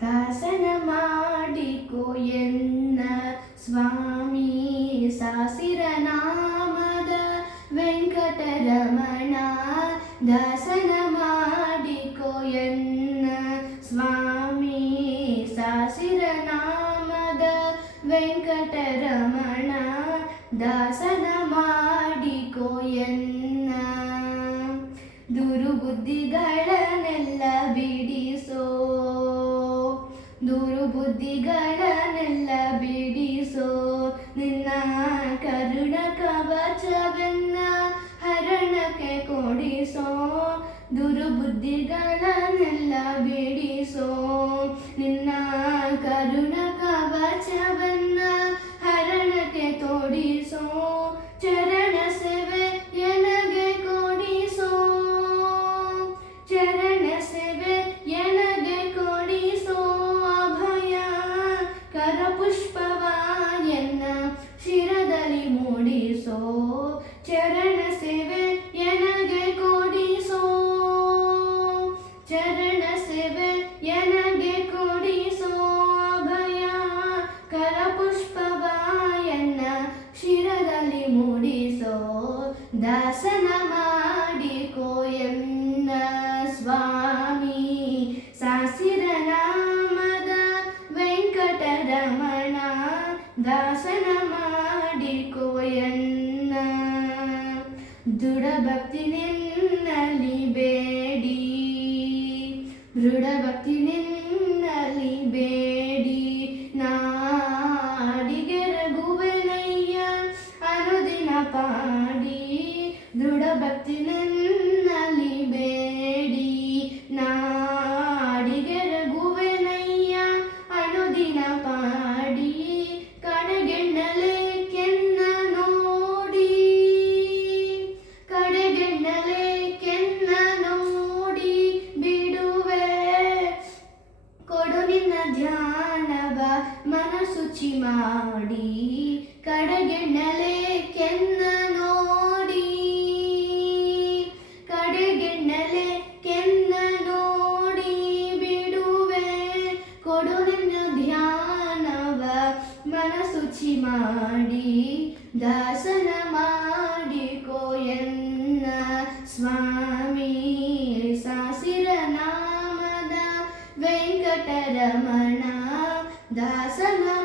ದಾಸನ ಮಾಡಿಕೋ ಎನ್ನ ಸ್ವಾಮಿ ಸಾಸಿರ ನಾಮದ ವೆಂಕಟರಮಣ. ದಾಸನ ಮಾಡಿಕೋ ಎನ್ನ ಸ್ವಾಮಿ ಸಾಸಿರ ನಾಮದ ವೆಂಕಟರಮಣ. ದಾಸನ ಮಾಡಿಕೋ ಎನ್ನ ದುರುಬುದ್ಧಿಗಳನ್ನೆಲ್ಲ ಬಿಡಿಸೋ, ದುರುಬುದ್ಧಿಗಳನ್ನೆಲ್ಲ ಬಿಡಿಸೋ. ನಿನ್ನ ಕರುಣ ಕವಚವೆನ್ನ ಹರಣಕ್ಕೆ ಕೊಡಿಸೋ. ದುರುಬುದ್ಧಿಗಳನ್ನೆಲ್ಲ ಬಿಡಿಸೋ. ನಿನ್ನ ಕರುಣ ಕವಚವನ್ನ ಹರಣಕ್ಕೆ ತೋಡಿಸೋ. ಚರಣ ಸೇವೆ ಎನಗೆ ಕೊಡಿಸೋ. ಚರಣ ಸೇವೆ ಎನಗೆ ಕೊಡಿಸೋ. ಅಭಯ ಕರಪುಷ್ಪವ ಎನ್ನ ಶಿರದಲ್ಲಿ ಮೂಡಿಸೋ. ಚರಣ ಸೇವೆ ಎನಗೆ ಕೊಡಿಸೋ. ಚರಣ ಸೇವೆ ಎನಗೆ ಕೊಡಿಸೋ. ಅಭಯ ಕರಪುಷ್ಪವ ಎನ್ನ ಶಿರದಲ್ಲಿ ಮೂಡಿಸೋ. ದಾಸನ ಮಾಡಿಕೋ ಎನ್ನ ಸ್ವಾಮಿ ಸಾಸಿರ ನಾಮದ ವೆಂಕಟರಮಣ. ದಾಸನ ಮಾಡಿಕೋ ಎನ್ನ ದೃಢಭಕ್ತಿ ನಿನ್ನಲ್ಲಿ ಬೇಡಿ, ದೃಢಭಕ್ತಿ ನಿನ್ನಲ್ಲಿ ಬೇಡಿ. ನಾಡಿಗೆರಗುವೆನಯ್ಯ ಅನುದಿನ ಪಾಡಿ. ದೃಢಭಕ್ತಿ ನಿನ್ನಲ್ಲಿ ಬೇಡಿ. ನಾಡಿಗೆರಗುವೆನಯ್ಯ ಅನುದಿನ ಪಾಡಿ. ಕಡೆಗೆಣ್ಣಲೆ ಕೆನ್ನ ನೋಡಿ, ಕಡೆಗೆಣ್ಣಲೆ ಕೆನ್ನ ನೋಡಿ. ಬಿಡುವೆ ಕೊಡು ನಿನ್ನ ಧ್ಯಾನವ ಮನಸುಚಿ ಮಾಡಿ. ಕಡೆಗೆಣ್ಣಲೆ ಕೆನ್ನ ನೋಡಿ, ಕಡೆಗೆಣ್ಣಲೆ ಕೆನ್ನ ನೋಡಿ. ಬಿಡುವೆ ಕೊಡು ನಿನ್ನ ಧ್ಯಾನವ ಮನಸುಚಿ ಮಾಡಿ. ದಾಸನ ಮಾಡಿಕೋ ಎನ್ನ ಸ್ವಾಮಿ ಸಾಸಿರ ನಾಮದ ವೆಂಕಟರಮಣ. ದಾಸನ